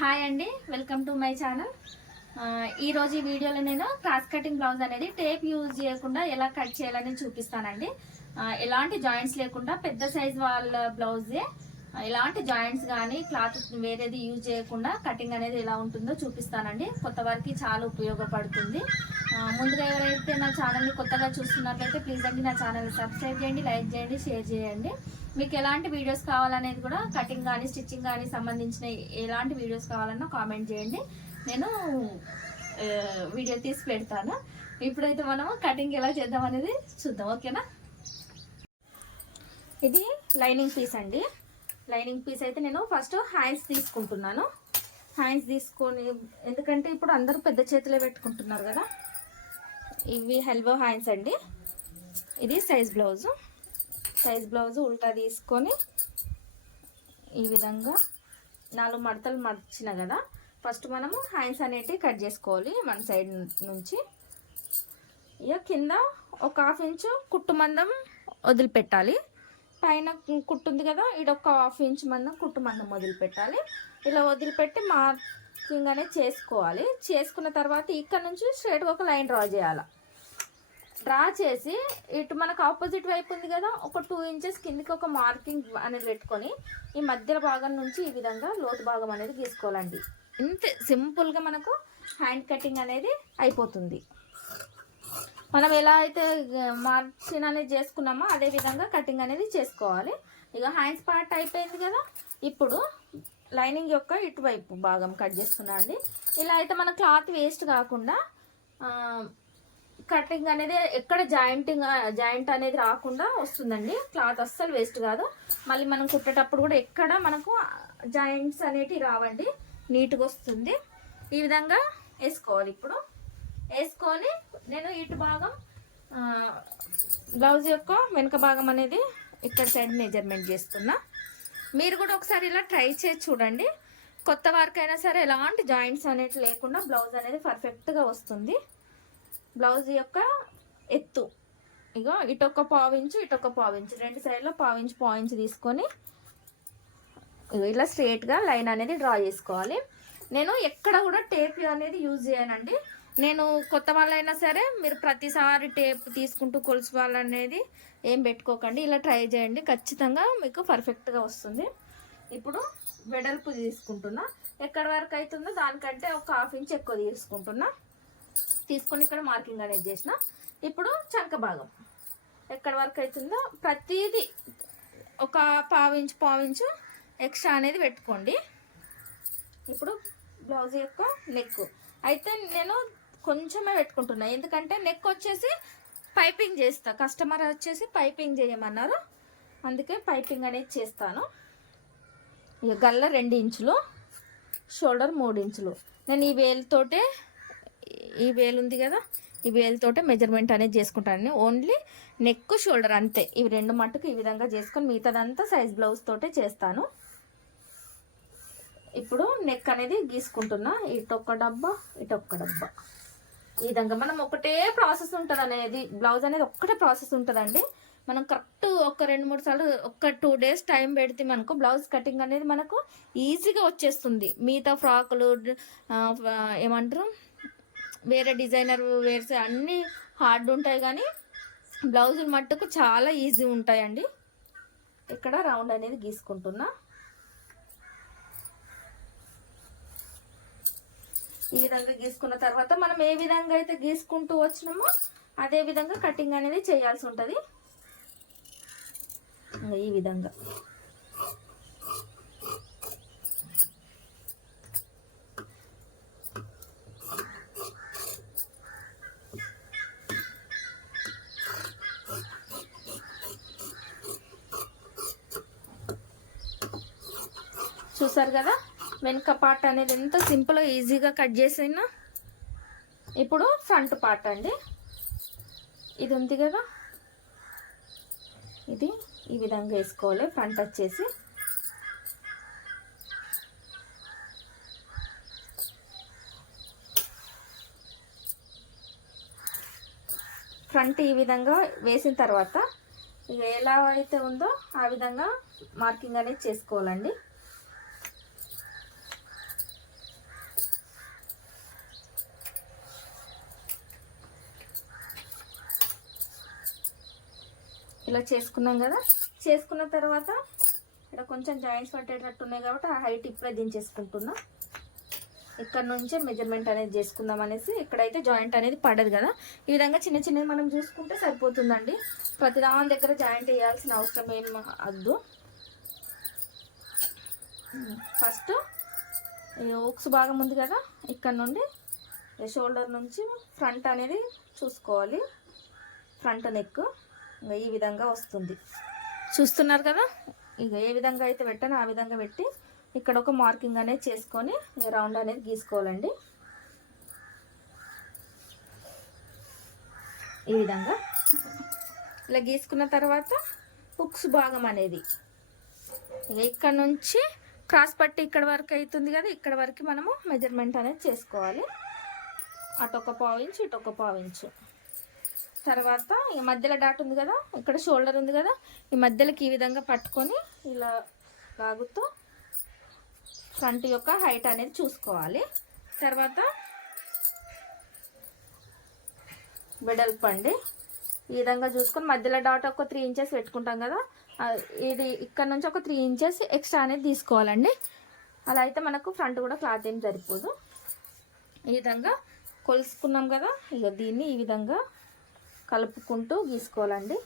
Hi అండి welcome to my channel ఈరోజు ఈ వీడియోలో నేను క్రాస్ కటింగ్ బ్లౌజ్ అనేది టేప్ యూజ్ చేయకుండా ఎలా కట్ చేయాలని చూపిస్తానండి. ఎలాంటి జాయింట్స్ లేకుండా పెద్ద సైజ్ వాళ్ళ బ్లౌజే. ఎలాంటి జాయింట్స్ కానీ క్లాత్ వేరేది యూజ్ చేయకుండా కటింగ్ అనేది ఎలా ఉంటుందో చూపిస్తానండి. కొత్త వారికి చాలా ఉపయోగపడుతుంది. ముందుగా ఎవరైతే నా ఛానల్ని కొత్తగా చూస్తున్నట్లయితే ప్లీజ్ అండి నా ఛానల్ని సబ్స్క్రైబ్ చేయండి లైక్ చేయండి షేర్ చేయండి. మీకు ఎలాంటి వీడియోస్ కావాలనేది కూడా కటింగ్ కానీ స్టిచ్చింగ్ కానీ సంబంధించిన ఎలాంటి వీడియోస్ కావాలన్నా కామెంట్ చేయండి. నేను వీడియో తీసి పెడతాను. ఇప్పుడైతే మనం కటింగ్ ఎలా చేద్దాం అనేది చూద్దాం. ఓకేనా? ఇది లైనింగ్ పీస్ అండి. లైనింగ్ పీస్ అయితే నేను ఫస్ట్ హ్యాండ్స్ తీసుకుంటున్నాను. హ్యాండ్స్ తీసుకొని ఎందుకంటే ఇప్పుడు అందరూ పెద్ద చేతిలో పెట్టుకుంటున్నారు కదా. ఇవి హెల్బో హ్యాండ్స్ అండి. ఇది సైజ్ బ్లౌజు. సైజ్ బ్లౌజ్ ఉల్టా తీసుకొని ఈ విధంగా నాలుగు మడతలు మడిచిన కదా. ఫస్ట్ మనము హ్యాండ్స్ అనేటివి కట్ చేసుకోవాలి మన సైడ్ నుంచి. ఇక కింద ఒక హాఫ్ ఇంచు కుట్టు మందం వదిలిపెట్టాలి. పైన కుట్టుంది కదా ఇది ఒక హాఫ్ ఇంచ్ మందం కుట్టు మందం వదిలిపెట్టాలి. ఇలా వదిలిపెట్టి మార్కింగ్ అనేది చేసుకోవాలి. చేసుకున్న తర్వాత ఇక్కడ నుంచి స్ట్రేట్గా ఒక లైన్ డ్రా చేయాలి. డ్రా చేసి ఇటు మనకు ఆపోజిట్ వైపు ఉంది కదా ఒక టూ ఇంచెస్ కిందికి ఒక మార్కింగ్ అనేది పెట్టుకొని ఈ మధ్య భాగం నుంచి ఈ విధంగా లోతు భాగం అనేది గీసుకోవాలండి. ఇంత సింపుల్గా మనకు హ్యాండ్ కటింగ్ అనేది అయిపోతుంది. మనం ఎలా అయితే మార్జిన్ అనేది చేసుకున్నామో అదే విధంగా కటింగ్ అనేది చేసుకోవాలి. ఇక హ్యాండ్స్ పార్ట్ అయిపోయింది కదా ఇప్పుడు లైనింగ్ యొక్క ఇటువైపు భాగం కట్ చేస్తున్నా అండి ఇలా అయితే మన క్లాత్ వేస్ట్ కాకుండా కటింగ్ అనేది ఎక్కడ జాయింటింగ్ జాయింట్ అనేది రాకుండా వస్తుందండి. క్లాత్ అస్సలు వేస్ట్ కాదు. మళ్ళీ మనం కుట్టేటప్పుడు కూడా ఎక్కడ మనకు జాయింట్స్ అనేటివి రావండి. నీట్గా వస్తుంది. ఈ విధంగా వేసుకోవాలి ఇప్పుడు. వేసుకొని నేను ఇటు భాగం బ్లౌజ్ యొక్క వెనుక భాగం అనేది ఇక్కడ సైడ్ మెజర్మెంట్ చేస్తున్నా. మీరు కూడా ఒకసారి ఇలా ట్రై చేసి చూడండి. కొత్త వారికైనా సరే ఎలాంటి జాయింట్స్ అనేవి లేకుండా బ్లౌజ్ అనేది పర్ఫెక్ట్గా వస్తుంది. బ్లౌజ్ యొక్క ఎత్తు. ఇగో ఇటొక పావించు ఇటొక పావించు రెండు సైడ్లో పావించు పావించు తీసుకొని ఇలా స్ట్రేట్గా లైన్ అనేది డ్రా చేసుకోవాలి. నేను ఎక్కడ కూడా టేప్ అనేది యూజ్ చేయనండి. నేను కొత్త వాళ్ళైనా సరే మీరు ప్రతిసారి టేప్ తీసుకుంటూ కొలుసుకోవాలనేది ఏం పెట్టుకోకండి. ఇలా ట్రై చేయండి. ఖచ్చితంగా మీకు పర్ఫెక్ట్గా వస్తుంది. ఇప్పుడు వెడల్పు తీసుకుంటున్నా. ఎక్కడి వరకు అవుతుందో దానికంటే ఒక హాఫ్ ఇంచ్ ఎక్కువ తీసుకుంటున్నా. తీసుకొని ఇక్కడ మార్కింగ్ అనేది చేసిన. ఇప్పుడు చంక భాగం. ఎక్కడ వరకు అవుతుందో ప్రతిదీ ఒక పావించు పావించు ఎక్స్ట్రా అనేది పెట్టుకోండి. ఇప్పుడు బ్లౌజ్ యొక్క నెక్ అయితే నేను కొంచెమే పెట్టుకుంటున్నా. ఎందుకంటే నెక్ వచ్చేసి పైపింగ్ చేస్తా. కస్టమర్ వచ్చేసి పైపింగ్ చేయమన్నారు. అందుకే పైపింగ్ అనేది చేస్తాను. ఇక గల్ల రెండు ఇంచులు షోల్డర్ మూడు ఇంచులు. నేను ఈ వేలుతోటే ఈ వేలు ఉంది కదా ఈ వేలుతోటే మెజర్మెంట్ అనేది చేసుకుంటాను ఓన్లీ నెక్ షోల్డర్ అంతే. ఇవి రెండు మట్టుకు ఈ విధంగా చేసుకొని మిగతాదంతా సైజ్ బ్లౌజ్ తోటే చేస్తాను. ఇప్పుడు నెక్ అనేది గీసుకుంటున్నా. ఇటొక్క డబ్బా ఇటొక్క డబ్బా. ఈ విధంగా మనం ఒకటే ప్రాసెస్ ఉంటుంది అనేది బ్లౌజ్ అనేది ఒక్కటే ప్రాసెస్ ఉంటుందండి. మనం కరెక్ట్ ఒక రెండు మూడు సార్లు ఒక టూ డేస్ టైం పెడితే మనకు బ్లౌజ్ కటింగ్ అనేది మనకు ఈజీగా వచ్చేస్తుంది. మిగతా ఫ్రాకులు ఏమంటారు? వేరే డిజైనర్ వేర్స్ అన్నీ హార్డ్ ఉంటాయి కానీ బ్లౌజులు మట్టుకు చాలా ఈజీ ఉంటాయండి. ఇక్కడ రౌండ్ అనేది గీసుకుంటున్నా. ఈ విధంగా గీసుకున్న తర్వాత మనం ఏ విధంగా అయితే గీసుకుంటూ వచ్చినామో అదే విధంగా కటింగ్ అనేది చేయాల్సి ఉంటుంది. ఈ విధంగా. చూసారు కదా? వెనుక పార్ట్ అనేది ఎంత సింపుల్గా ఈజీగా కట్ చేసినా ఇప్పుడు ఫ్రంట్ పార్ట్ అండి. ఇది ఉంది కదా? ఇది ఈ విధంగా వేసుకోవాలి. ఫ్రంట్ వచ్చేసి ఫ్రంట్ ఈ విధంగా వేసిన తర్వాత ఇక ఎలా అయితే ఉందో ఆ విధంగా మార్కింగ్ అనేది చేసుకోవాలండి. ఇలా చేసుకున్నాం కదా. చేసుకున్న తర్వాత ఇక్కడ కొంచెం జాయింట్స్ పట్టేటట్టు ఉన్నాయి కాబట్టి ఆ హైట్ ఇప్పుడే దించేసుకుంటున్నా. ఇక్కడ నుంచే మెజర్మెంట్ అనేది చేసుకుందాం అనేసి ఇక్కడైతే జాయింట్ అనేది పడదు కదా. ఈ విధంగా చిన్న చిన్నవి మనం చూసుకుంటే సరిపోతుందండి. ప్రతి దాని దగ్గర జాయింట్ వేయాల్సిన అవసరం ఏం వద్దు. ఫస్ట్ ఉక్స్ భాగం ఉంది కదా ఇక్కడ నుండి షోల్డర్ నుంచి ఫ్రంట్ అనేది చూసుకోవాలి. Front neck. ఈ విధంగా వస్తుంది. చూస్తున్నారు కదా? ఇక ఏ విధంగా అయితే పెట్టానో ఆ విధంగా పెట్టి ఇక్కడ ఒక మార్కింగ్ అనేది చేసుకొని రౌండ్ అనేది గీసుకోవాలండి. ఈ విధంగా. ఇలా గీసుకున్న తర్వాత హుక్స్ భాగం అనేది. ఇక ఇక్కడ నుంచి క్రాస్ పట్టి ఇక్కడ వరకు అవుతుంది కదా ఇక్కడ వరకు మనము మెజర్మెంట్ అనేది చేసుకోవాలి. అటు ఒక పావు ఇంచు ఇటు ఒక పావు ఇంచు. తర్వాత ఈ మధ్యలో డాట్ ఉంది కదా ఇక్కడ షోల్డర్ ఉంది కదా ఈ మధ్యలోకి ఈ విధంగా పట్టుకొని ఇలా లాగుతూ ఫ్రంట్ యొక్క హైట్ అనేది చూసుకోవాలి. తర్వాత వెడల్పు అండి ఈ విధంగా చూసుకొని మధ్యలో డాట్ ఒక త్రీ ఇంచెస్ పెట్టుకుంటాం కదా ఇది ఇక్కడ నుంచి ఒక త్రీ ఇంచెస్ ఎక్స్ట్రా అనేది తీసుకోవాలండి. అలా అయితే మనకు ఫ్రంట్ కూడా క్లాత్ ఏం సరిపోదు. ఈ విధంగా కొలుసుకున్నాం కదా ఇక దీన్ని ఈ విధంగా కలుపుకుంటూ గీసుకోవాలండి.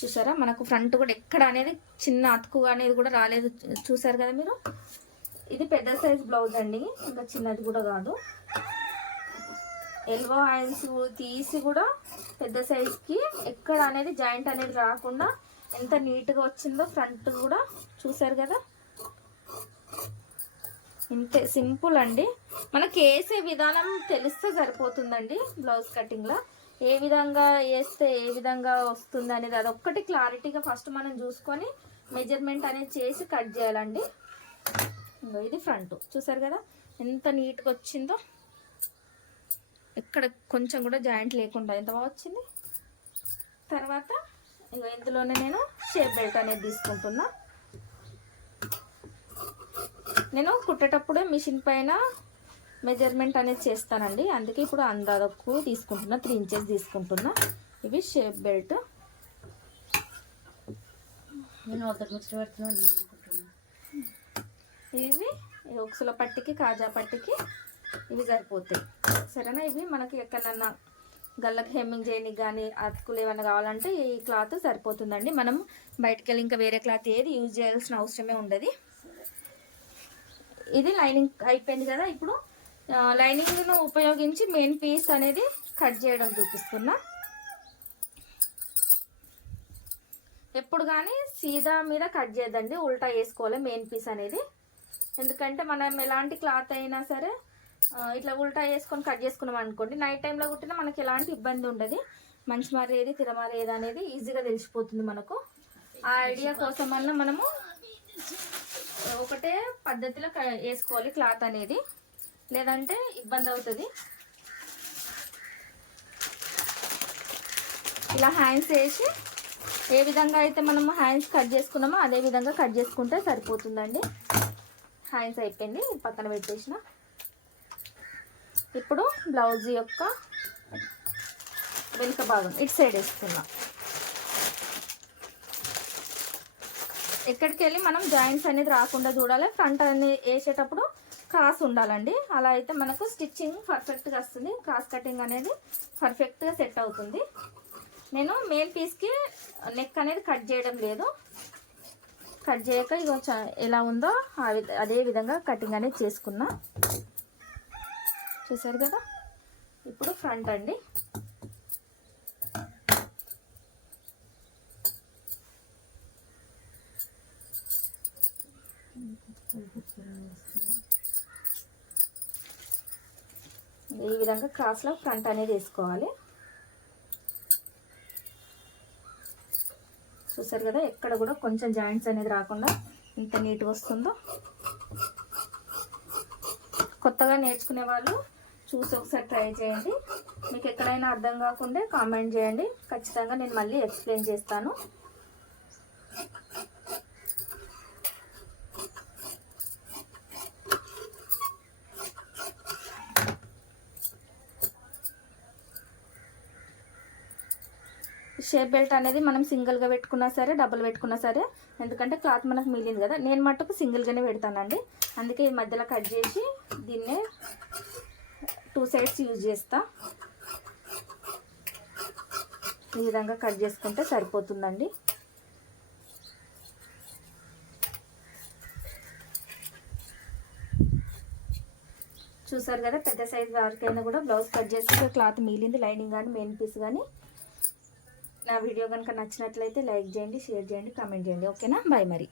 చూసారా? మనకు ఫ్రంట్ కూడా ఎక్కడ అనేది చిన్న అతుకు అనేది కూడా రాలేదు. చూసారు కదా మీరు? ఇది పెద్ద సైజ్ బ్లౌజ్ అండి. ఇంకా చిన్నది కూడా కాదు. ఎల్వో ఆయిల్స్ తీసి కూడా పెద్ద సైజ్కి ఎక్కడ అనేది జాయింట్ అనేది రాకుండా ఎంత నీట్గా వచ్చిందో ఫ్రంట్ కూడా చూసారు కదా? ఇంతే సింపుల్ అండి. మనకి వేసే విధానం తెలిస్తే సరిపోతుందండి బ్లౌజ్ కటింగ్లో ఏ విధంగా వేస్తే ఏ విధంగా వస్తుంది అనేది అదొక్కటి క్లారిటీగా ఫస్ట్ మనం చూసుకొని మెజర్మెంట్ అనేది చేసి కట్ చేయాలండి. ఇది ఫ్రంట్ చూసారు కదా? ఎంత నీట్గా వచ్చిందో. ఎక్కడ కొంచెం కూడా జాయింట్ లేకుండా ఎంత బాగా వచ్చింది? తర్వాత ఇక ఇందులోనే నేను షేప్ బెల్ట్ అనేది తీసుకుంటున్నా. నేను కుట్టేటప్పుడే మిషన్ పైన మెజర్మెంట్ అనేది చేస్తానండి. అందుకే ఇప్పుడు అందాదకు తీసుకుంటున్నా త్రీ ఇంచెస్ తీసుకుంటున్నా. ఇవి షేప్ బెల్ట్. ఇవి ఉక్సుల పట్టికి కాజా పట్టికి ఇవి సరిపోతాయి. సరేనా? ఇవి మనకి ఎక్కడన్నా గల్లకి హెమ్మింగ్ చేయడానికి కానీ అతుకులు ఏమైనా కావాలంటే ఈ క్లాత్ సరిపోతుందండి. మనం బయటకు వెళ్ళి ఇంకా వేరే క్లాత్ ఏది యూజ్ చేయాల్సిన అవసరమే ఉండదు. ఇది లైనింగ్ అయిపోయింది కదా ఇప్పుడు లైనింగ్ను ఉపయోగించి మెయిన్ పీస్ అనేది కట్ చేయడం చూపిస్తున్నా. ఎప్పుడు కానీ సీదా మీద కట్ చేయదండి ఉల్టా వేసుకోవాలి మెయిన్ పీస్ అనేది. ఎందుకంటే మనం ఎలాంటి క్లాత్ అయినా సరే ఇట్లా ఉల్టా వేసుకొని కట్ చేసుకున్నాం అనుకోండి నైట్ టైంలో కుట్టినా మనకి ఎలాంటి ఇబ్బంది ఉండదు. మంచి మారేది తిరమారేది అనేది ఈజీగా తెలిసిపోతుంది మనకు. ఆ ఐడియా కోసం అన్న మనము ఒకటే పద్ధతిలో క- వేసుకోవాలి క్లాత్ అనేది. లేదంటే ఇబ్బంది అవుతుంది. ఇలా హ్యాండ్స్ వేసి ఏ విధంగా అయితే మనము హ్యాండ్స్ కట్ చేసుకున్నామో అదే విధంగా కట్ చేసుకుంటే సరిపోతుందండి. హ్యాండ్స్ అయిపోయింది పక్కన పెట్టేసిన. ఇప్పుడు బ్లౌజ్ యొక్క వెనుక భాగం ఇటు సైడ్ వేసుకున్నాం ఎక్కడికి వెళ్ళి మనం జాయింట్స్ అనేది రాకుండా చూడాలి. ఫ్రంట్ అనేది వేసేటప్పుడు క్రాస్ ఉండాలండి. అలా అయితే మనకు స్టిచ్చింగ్ పర్ఫెక్ట్గా వస్తుంది. క్రాస్ కటింగ్ అనేది పర్ఫెక్ట్గా సెట్ అవుతుంది. నేను మెయిన్ పీస్కి నెక్ అనేది కట్ చేయడం లేదు. కట్ చేయక ఇగో ఎలా ఉందో ఆ అదే విధంగా కటింగ్ అనేది చేసుకున్నా. చూసారు కదా? ఇప్పుడు ఫ్రంట్ అండి. ఈ విధంగా క్రాస్లో ఫ్రంట్ అనేది వేసుకోవాలి. చూసారు కదా ఎక్కడ కూడా కొంచెం జాయింట్స్ అనేది రాకుండా ఇంత నీట్గా వస్తుందో. కొత్తగా నేర్చుకునే వాళ్ళు చూసి ఒకసారి ట్రై చేయండి. మీకు ఎక్కడైనా అర్థం కాకుండా కామెంట్ చేయండి. ఖచ్చితంగా నేను మళ్ళీ ఎక్స్ప్లెయిన్ చేస్తాను. షేప్ బెల్ట్ అనేది మనం సింగిల్గా పెట్టుకున్నా సరే డబుల్ పెట్టుకున్నా సరే ఎందుకంటే క్లాత్ మనకు మిగిలింది కదా నేను మట్టుకు సింగిల్గానే పెడతానండి. అందుకే ఈ మధ్యలో కట్ చేసి దీన్నే టూ సైడ్స్ యూజ్ చేస్తా. ఈ విధంగా కట్ చేసుకుంటే సరిపోతుందండి. చూసారు కదా పెద్ద సైజ్ వారికైనా కూడా బ్లౌజ్ కట్ చేసి క్లాత్ మిగిలింది లైనింగ్ కానీ మెయిన్ పీస్ కానీ నా వీడియో కనుక నచ్చినట్లయితే లైక్ చేయండి షేర్ చేయండి కామెంట్ చేయండి. ఓకేనా? బాయ్ మరి.